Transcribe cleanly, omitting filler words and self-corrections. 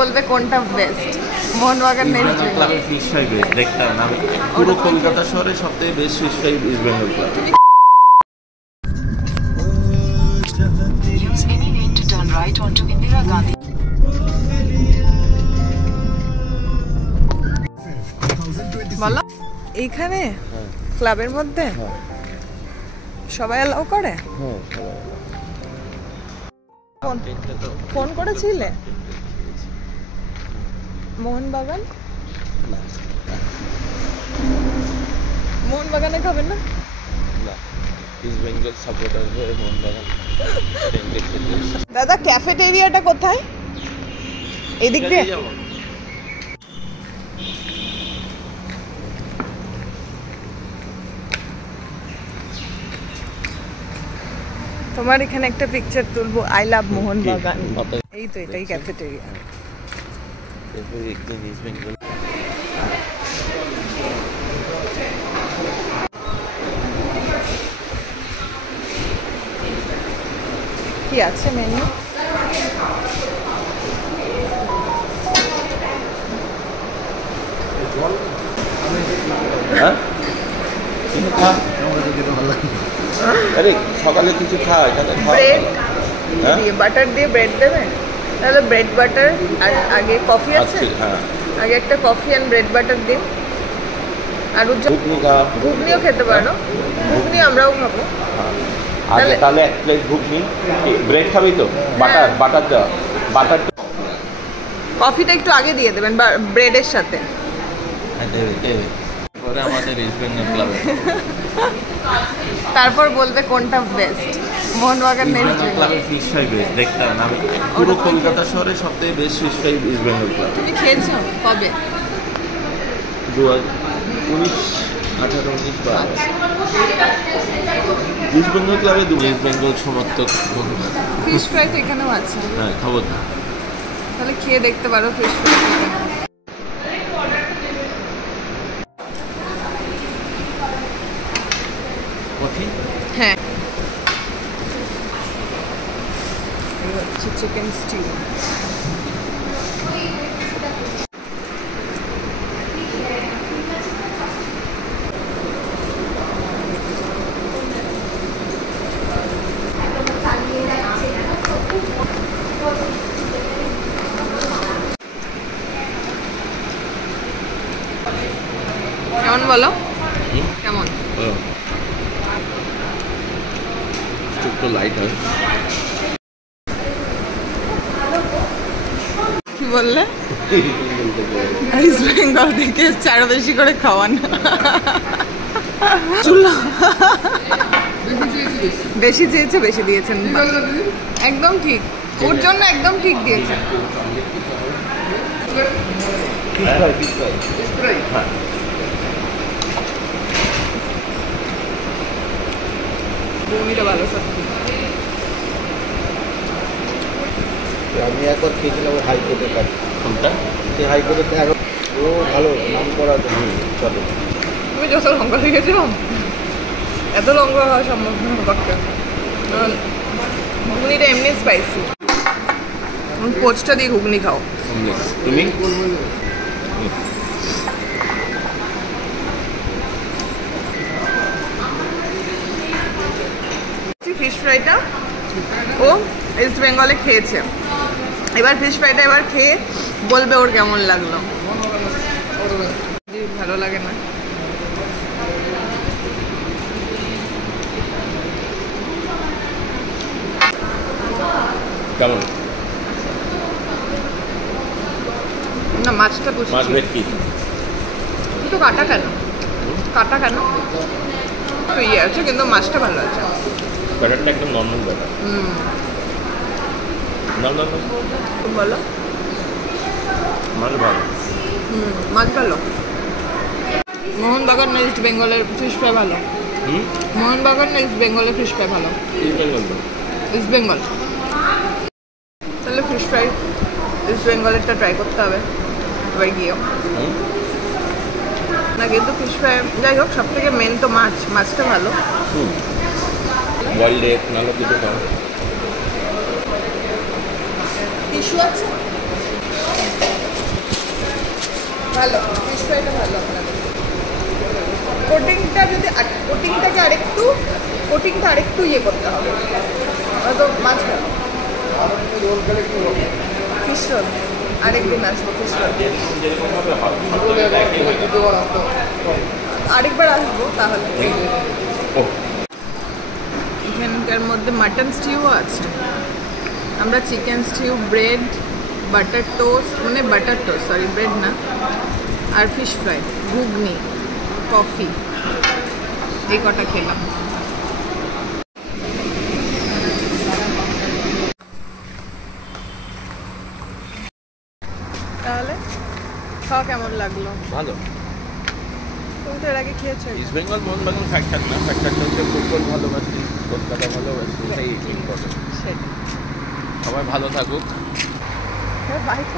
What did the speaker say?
বলবে কোনটা বেস্ট, মোহনবাগান না ইস্ট বেঙ্গল? ক্লাবের ফিশ ফ্রাই বেস্ট দেখতাম আমি পুরো কলকাতা শহরে সবথেকে best fish fry east Bengal club. Use any lane to turn right onto Indira Gandhi. বলো এইখানে ক্লাবের মধ্যে সবাই অ্যালাউ করে? ফোন করেছিলে মোহনবাগান? মোহনবাগানে খাবেন না? ইস্ট বেঙ্গল সাপোর্টার হয়ে মোহনবাগান। দাদা ক্যাফেটেরিয়াটা কোথায়? এদিক দিয়ে? তোমার এখানে একটা পিকচার তুলবো, আই লাভ মোহনবাগান। এই তো এটাই ক্যাফেটেরিয়া। একদম ইস্ট বেঙ্গল। কি আছে মেনু? আরে সকালে কিছু খাওয়া এখানে ব্রেড দিয়ে বাটার দিয়ে ব্রেড দেবে, তাহলে ব্রেড বাটার আর আগে কফি আছে, আগে একটা কফি এন্ড ব্রেড বাটার দিন। আর ঘুগনিও খেতে পারো, ঘুগনি আমরাও খাবো। তাহলে এক প্লেট ঘুগনি। ব্রেড খাবি তো? বাটার দাও, বাটার। কফিটা একটু আগে দিয়ে দেবেন ব্রেডের সাথে। পরে আমাদের ইস্ট বেঙ্গল ক্লাবে তারপর বলবে কোনটা বেস্ট, মোহনবাগান না ইস্ট বেঙ্গল? ক্লাবের ফিশ ফ্রাই বেস্ট দেখতাম আমি পুরো কলকাতা শহরে সবথেকে best fish fry east Bengal club. তুমি খেয়েছো কবে? 2019, 18-19 বার ইস্ট বেঙ্গল ক্লাবে ইস্ট বেঙ্গল সমর্থক। ফিশ ফ্রাই তো এখানেও আছে। হ্যাঁ খাবো তো, তাহলে খেয়ে দেখতে পারো ফিশ ফ্রাই। কফি? হ্যাঁ, এই হচ্ছে চিকেন স্টিউ। কেমন বলো? কেমন? একটু লাইট হয়। কি বললে? ইস্ট বেঙ্গল থেকে চারো বেশি করে খাওয়ান। চুলা বেশি চেয়েছে, বেশি দিয়েছেন, একদম ঠিক। ওর জন্য একদম ঠিক দিয়েছেন। বমিটা ভালো সত্যি। আমি একবার খেয়েছিলাম হাইকোর্টের কাছে। কোনটা? সেই হাইকোর্টে ও ভালো নাম করা চলে। তুমি যত লঙ্কা খেয়েছো, এত লঙ্কা হওয়া সম্ভব না পক্ষে। ঘুগনিটা এমনি স্পাইসি, পোচটা দিয়ে ঘুগনি খাও। তুমি? ফিশ ফ্রাইটা ও ইস্ট বেঙ্গলে খেয়েছে, এবার ফিশ ফ্রাইটা এবার খেয়ে বলবে ওর কেমন লাগলো। ভালো লাগে না? কেমন? না মাছটা বুঝছি। মাছ ভেটকি কিন্তু কাটা কেন? কাটা কেন? ইয়ে আছে কিন্তু মাছটা ভালো আছে। ব্যাটারটা একদম নর্মাল ব্যাটার। নর্মাল বলো। মাছ ভালো। মাছ ভালো। মোহনবাগান না ইস্ট বেঙ্গলের ফিশ ফ্রাই ভালো? মোহনবাগান না ইস্ট বেঙ্গলের ফিশ ফ্রাই ভালো? ইস্ট বেঙ্গল। ইস্ট বেঙ্গল। তাহলে ফিশ ফ্রাই ইস্ট বেঙ্গলেরটা ট্রাই করতে হবে এবার গিয়েও। না কিন্তু ফিশ ফ্রাই যাই হোক, সব থেকে মেন তো মাছটা ভালো। বয়েলড এগ নাহলে কিছু খাও। টিস্যু আছে? ভালো, ফিশ ফ্রাইটা ভালো আপনাদের। কোটিংটাকে আরেকটু ইয়ে করতে হবে, হয়তো মাছ ভালো। ফিশ রোল আরেকদিন আসবো, ফিশ রোল যেরকমভাবে হয় আরেকবার আসবো তাহলে। ও এখানকার মধ্যে মাটন স্টিউও আছে। আমরা chicken stew, bread, butter toast, sorry bread না, আর ফিশ ফ্রাই, ঘুগনি, কফি, এই কটা খেলাম। তাহলে খাওয়া কেমন লাগলো? ভালো। তুমি তো এর আগে খেয়েছো? ইস্ট বেঙ্গল মোহনবাগান ফ্যাক্টর না, ফ্যাক্টরটা হচ্ছে ফুটবল ভালোবাসি, কলকাতা ভালোবাসি, এটাই ইম্পর্টেন্ট। সেটা সবাই ভালো থাকুক। বাইক